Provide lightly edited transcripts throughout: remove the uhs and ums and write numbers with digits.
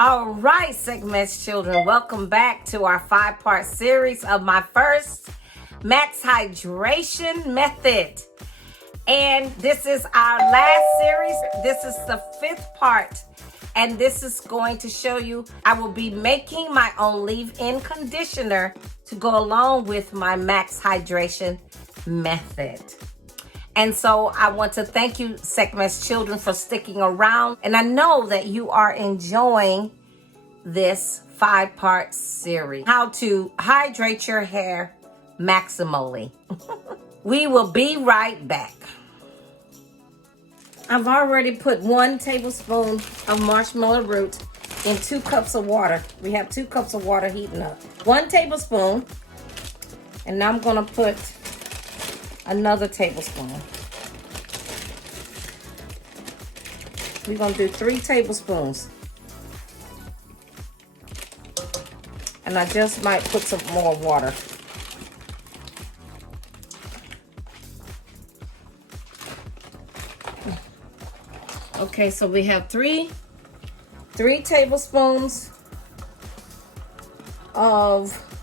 All right, Sekhmets children, welcome back to our 5-part series of my first max hydration method. And this is our last series. This is the 5th part. And this is going to show you, I will be making my own leave-in conditioner to go along with my max hydration method. And so I want to thank you, Sekhmet's children, for sticking around. And I know that you are enjoying this 5-part series, how to hydrate your hair maximally. We will be right back. I've already put 1 tablespoon of marshmallow root in 2 cups of water. We have 2 cups of water heating up. 1 tablespoon. And now I'm going to put another tablespoon. We're going to do 3 tablespoons. And I just might put some more water. Okay, so we have 3 tablespoons of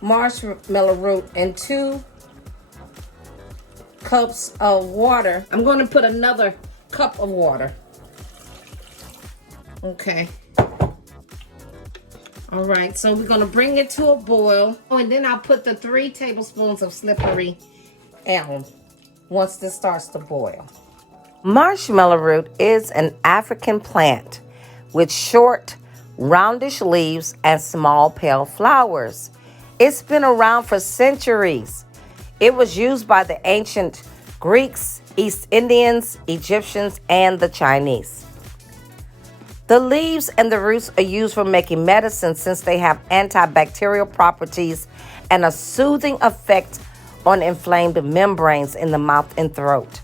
marshmallow root and 2 cups of water. I'm going to put another cup of water. Okay. All right, so we're going to bring it to a boil. Oh, and then I'll put the 3 tablespoons of slippery elm once this starts to boil. Marshmallow root is an African plant with short, roundish leaves and small pale flowers. It's been around for centuries. It was used by the ancient Greeks, East Indians, Egyptians, and the Chinese. The leaves and the roots are used for making medicine since they have antibacterial properties and a soothing effect on inflamed membranes in the mouth and throat.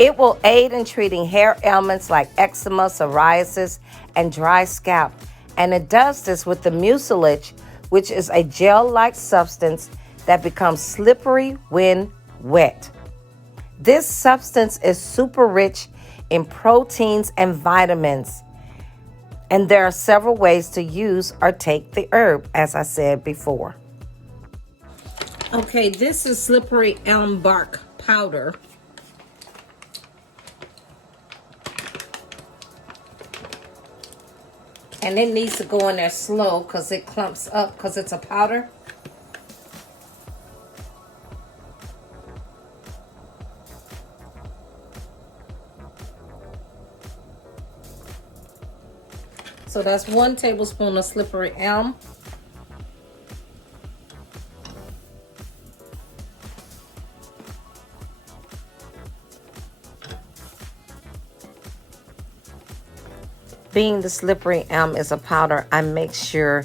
It will aid in treating hair ailments like eczema, psoriasis, and dry scalp. And it does this with the mucilage, which is a gel-like substance that becomes slippery when wet. This substance is super rich in proteins and vitamins. And there are several ways to use or take the herb, as I said before. Okay, this is slippery elm bark powder. And it needs to go in there slow because it clumps up because it's a powder. So that's 1 tablespoon of slippery elm. Being the slippery elm is a powder, I make sure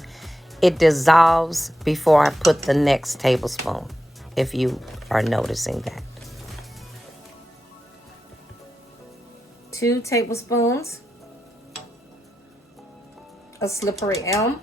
it dissolves before I put the next tablespoon, if you are noticing that. 2 tablespoons of slippery elm.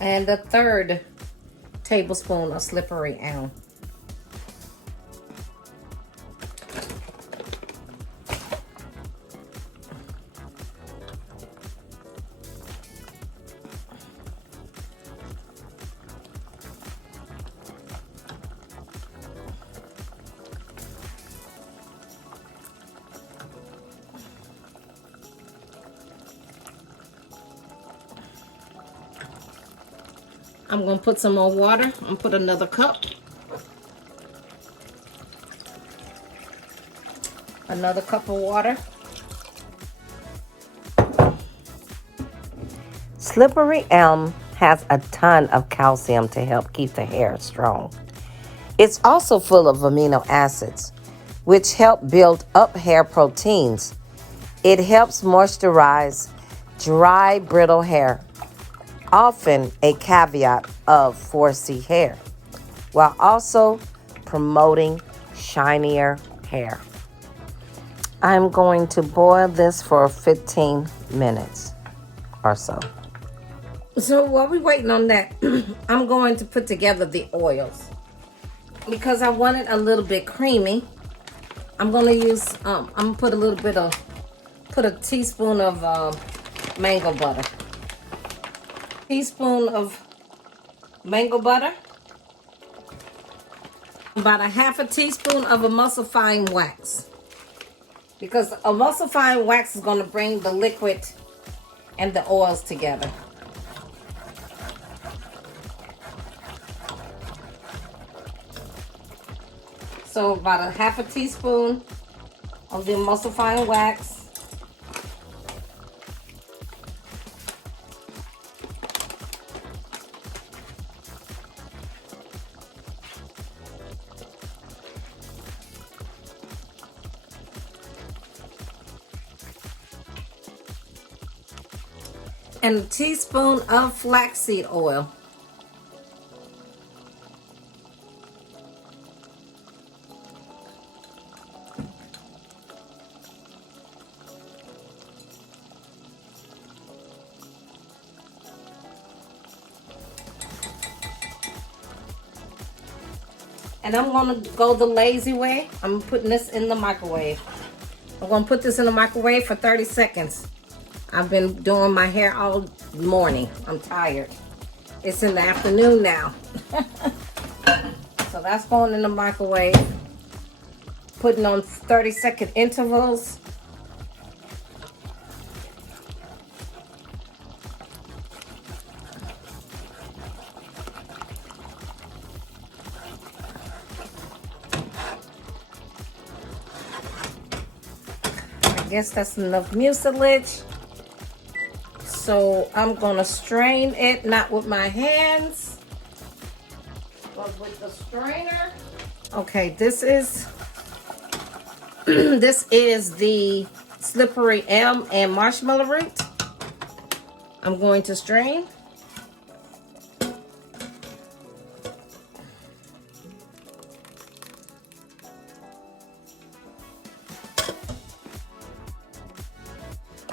And the 3rd tablespoon of slippery elm. I'm going to put some more water. I'm going to put another cup. Another cup of water. Slippery elm has a ton of calcium to help keep the hair strong. It's also full of amino acids, which help build up hair proteins. It helps moisturize dry, brittle hair, often a caveat of 4C hair, while also promoting shinier hair. I'm going to boil this for 15 minutes or so. So while we're waiting on that, I'm going to put together the oils. Because I want it a little bit creamy, I'm going to use, I'm going to put a little bit of, put a teaspoon of mango butter. Teaspoon of mango butter. About a half a teaspoon of emulsifying wax. Because emulsifying wax is going to bring the liquid and the oils together. So about a half a teaspoon of the emulsifying wax. And a teaspoon of flaxseed oil. And I'm going to go the lazy way. I'm putting this in the microwave. I'm going to put this in the microwave for 30 seconds. I've been doing my hair all morning. I'm tired. It's in the afternoon now. So that's going in the microwave. Putting on 30-second intervals. I guess that's enough mucilage. So I'm gonna strain it, not with my hands, but with the strainer. Okay, this is this is the slippery elm and marshmallow root. I'm going to strain.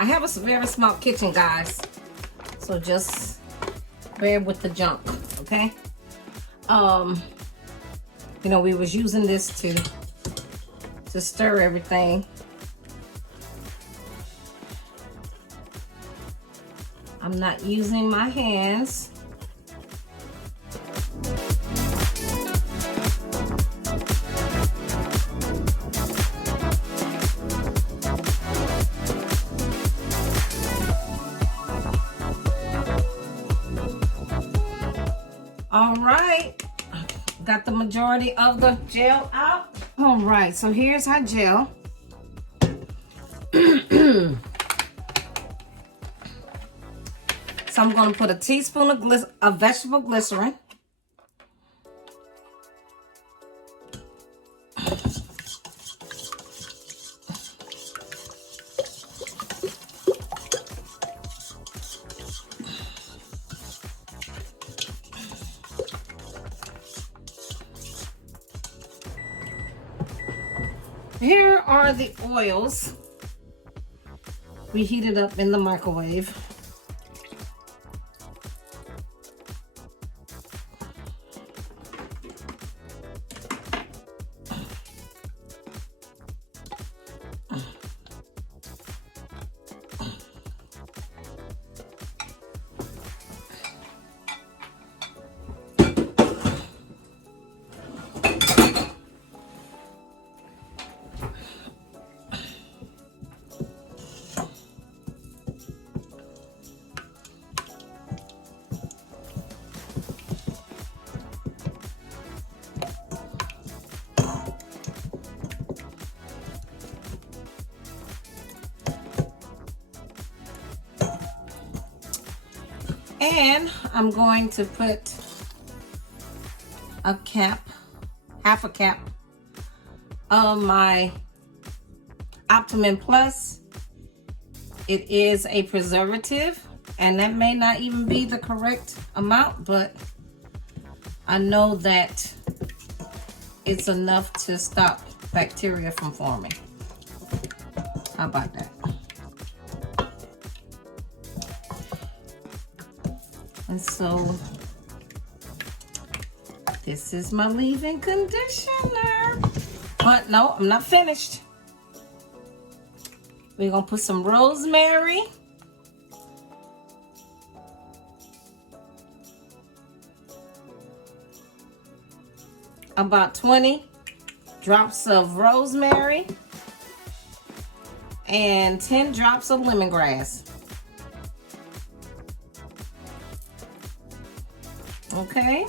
I have a very small kitchen, guys, so just bear with the junk, okay? You know, we was using this to stir everything. I'm not using my hands. All right, got the majority of the gel out. All right, so here's our gel. So I'm going to put a teaspoon of vegetable glycerin. Here are the oils we heated up in the microwave. And I'm going to put a cap half a cap of my Optimum Plus. It is a preservative, and that may not even be the correct amount, but I know that it's enough to stop bacteria from forming. How about that? And so this is my leave-in conditioner. But no, I'm not finished. We're gonna put some rosemary. About 20 drops of rosemary and 10 drops of lemongrass. Okay.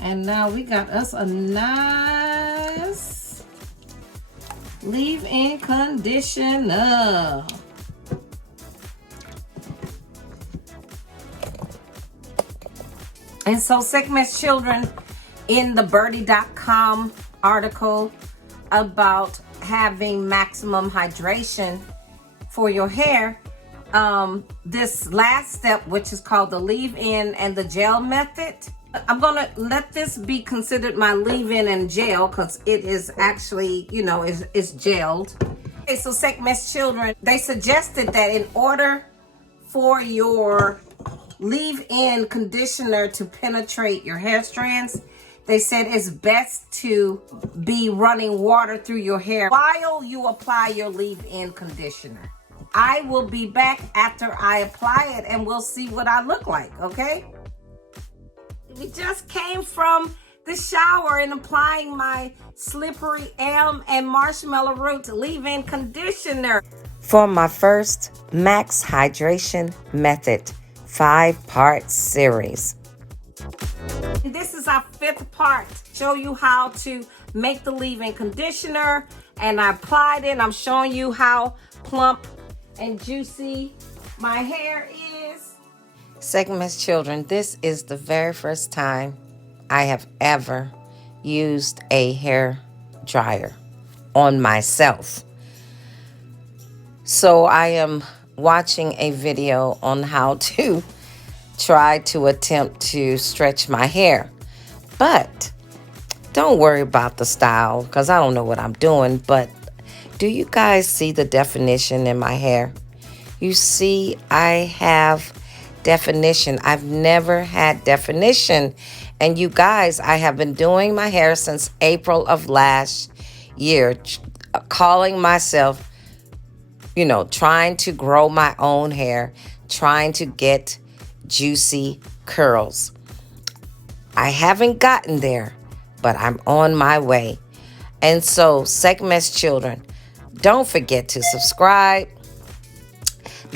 And now we got us a nice leave-in conditioner. And so Sekhmet's children, in the birdie.com article about having maximum hydration for your hair, this last step, which is called the leave-in and the gel method, I'm gonna let this be considered my leave-in and gel because it is actually, you know, it's gelled. Okay, so Sekhmet's children, they suggested that in order for your leave-in conditioner to penetrate your hair strands, they said it's best to be running water through your hair while you apply your leave-in conditioner. I will be back after I apply it and we'll see what I look like, okay? We just came from the shower and applying my slippery elm and marshmallow root leave-in conditioner for my first Max Hydration Method 5-part series. This is our 5th part. Show you how to make the leave-in conditioner, and I applied it. I'm showing you how plump and juicy my hair is. Sekhmet's children, this is the very first time I have ever used a hair dryer on myself. So I am watching a video on how to try to attempt to stretch my hair. But don't worry about the style because I don't know what I'm doing. But do you guys see the definition in my hair? You see, I have definition. I've never had definition. And you guys, I have been doing my hair since April of last year, calling myself, you know, trying to grow my own hair, trying to get juicy curls. I haven't gotten there, but I'm on my way. And so, Sekhmet's children, don't forget to subscribe,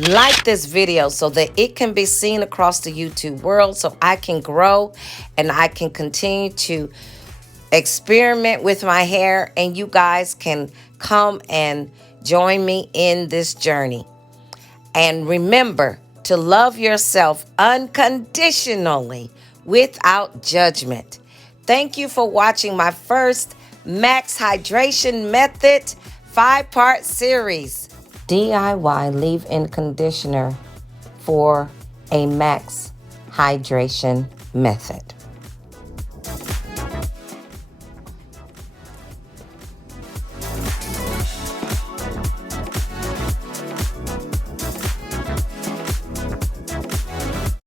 like this video so that it can be seen across the YouTube world so I can grow and I can continue to experiment with my hair and you guys can come and join me in this journey. And remember to love yourself unconditionally without judgment. Thank you for watching my first Max Hydration Method 5-part series. DIY leave-in conditioner for a Max Hydration Method.